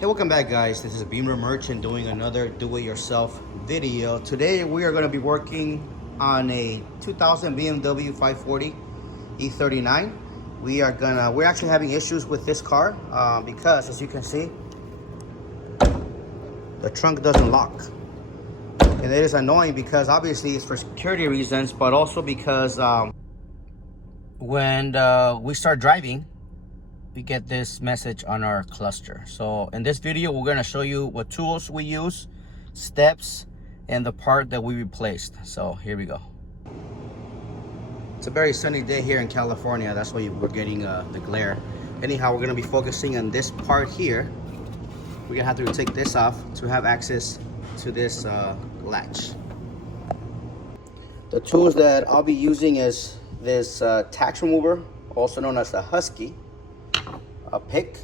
Hey, welcome back guys. This is Beamer Merchant doing another do-it-yourself video. Today we are going to be working on a 2000 BMW 540 E39. We're actually having issues with this car because, as you can see, the trunk doesn't lock. And it is annoying because obviously it's for security reasons, but also because when we start driving, we get this message on our cluster. So in this video, we're gonna show you what tools we use, steps, and the part that we replaced. So here we go. It's a very sunny day here in California. That's why we're getting the glare. Anyhow, we're gonna be focusing on this part here. We're gonna have to take this off to have access to this latch. The tools that I'll be using is this tax remover, also known as the Husky, a pick,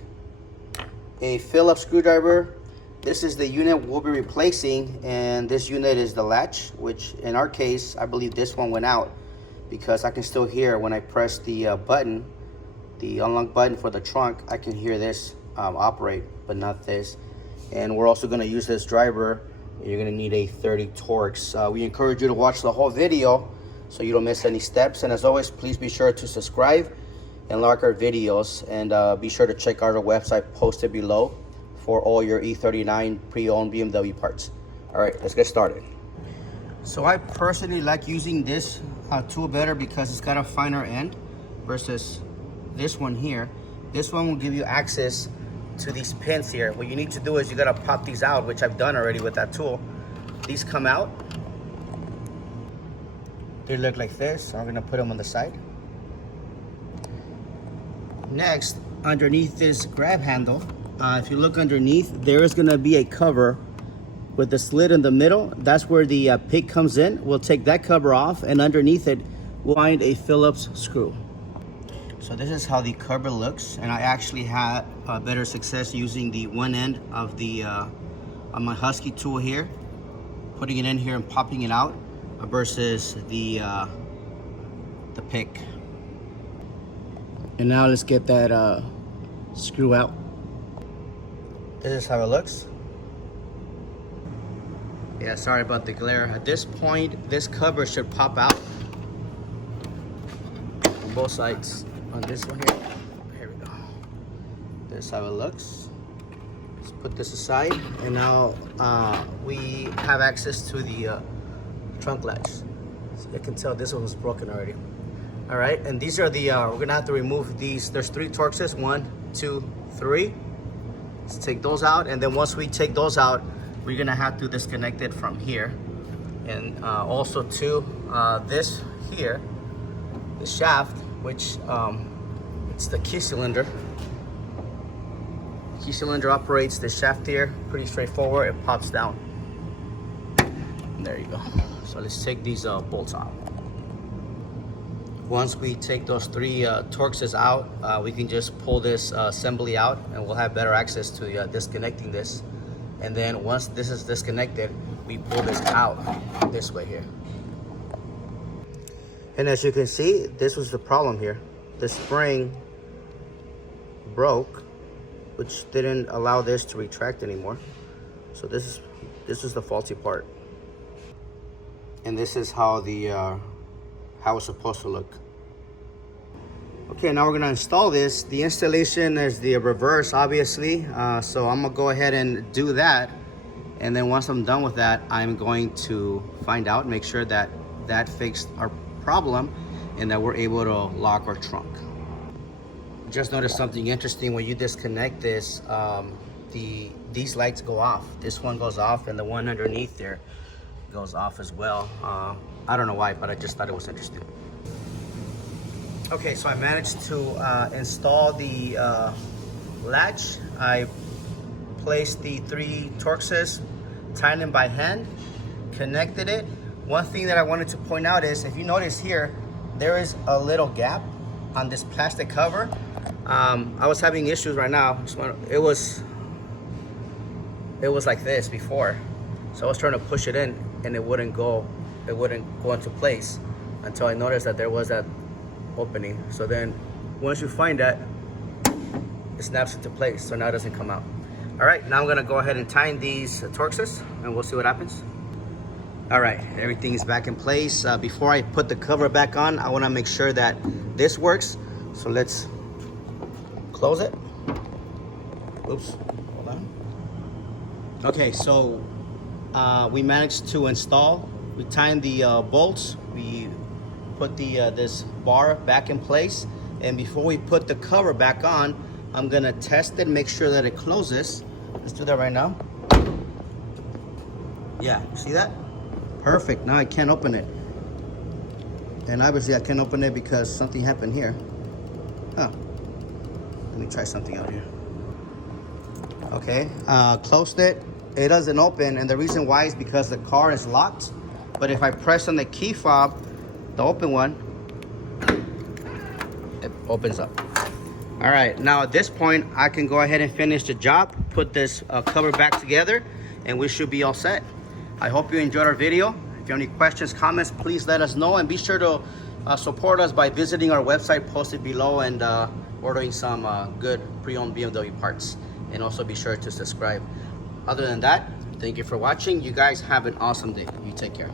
a Phillips screwdriver. This is the unit we'll be replacing, and this unit is the latch, which in our case, I believe this one went out because I can still hear when I press the button, the unlock button for the trunk, I can hear this operate, but not this. And we're also gonna use this driver. You're gonna need a 30 Torx. We encourage you to watch the whole video so you don't miss any steps. And as always, please be sure to subscribe and like our videos, and be sure to check out our website posted below for all your E39 pre-owned BMW parts. All right, let's get started. So I personally like using this tool better because it's got a finer end versus this one here. This one will give you access to these pins here. What you need to do is you gotta pop these out, which I've done already with that tool. These come out. They look like this, so I'm gonna put them on the side. Next, underneath this grab handle, if you look underneath, there is gonna be a cover with the slit in the middle. That's where the pick comes in. We'll take that cover off, and underneath it, we'll find a Phillips screw. So this is how the cover looks, and I actually had better success using the one end of the on my Husky tool here, putting it in here and popping it out versus the pick. And now let's get that screw out. This is how it looks. Yeah, sorry about the glare. At this point, this cover should pop out on both sides. On this one here we go. This is how it looks. Let's put this aside, and now we have access to the trunk latch. So you can tell this one was broken already. All right, and these are the, we're gonna have to remove these. There's 3 Torxes, 1, 2, 3. Let's take those out, and then once we take those out, we're gonna have to disconnect it from here. And also to this here, the shaft, which it's the key cylinder. Key cylinder operates the shaft here, pretty straightforward. It pops down. And there you go. So let's take these bolts out. Once we take those 3 Torxes out, we can just pull this assembly out, and we'll have better access to disconnecting this. And then once this is disconnected, we pull this out this way here. And as you can see, this was the problem here. The spring broke, which didn't allow this to retract anymore. So this is the faulty part. And this is how the how it's supposed to look. Okay, now we're gonna install this. The installation is the reverse, obviously. So I'm gonna go ahead and do that. And then once I'm done with that, I'm going to find out, make sure that that fixed our problem and that we're able to lock our trunk. Just noticed something interesting. When you disconnect this, these lights go off. This one goes off, and the one underneath there goes off as well. I don't know why, but I just thought it was interesting. Okay, so I managed to install the latch. I placed the 3 Torxes, tied them by hand, connected it. One thing that I wanted to point out is, if you notice here, there is a little gap on this plastic cover. I was having issues right now. It was like this before. So I was trying to push it in, and it wouldn't go into place until I noticed that there was that opening. So then once you find that, it snaps into place, so now it doesn't come out. All right, now I'm gonna go ahead and tighten these Torxes and we'll see what happens. All right, everything is back in place. Before I put the cover back on, I wanna make sure that this works. So let's close it. Oops, hold on. Okay, so we managed to install, we tightened the bolts, we put the this bar back in place, and before we put the cover back on, I'm gonna test it, make sure that it closes. Let's do that right now. Yeah, see that? Perfect, now I can't open it. And obviously I can't open it because something happened here. Oh, let me try something out here. Okay, closed it. It doesn't open, and the reason why is because the car is locked. But if I press on the key fob, the open one, it opens up. All right, now at this point, I can go ahead and finish the job, put this cover back together, and we should be all set. I hope you enjoyed our video. If you have any questions, comments, please let us know, and be sure to support us by visiting our website posted below and ordering some good pre-owned BMW parts. And also be sure to subscribe. Other than that, thank you for watching. You guys have an awesome day. You take care.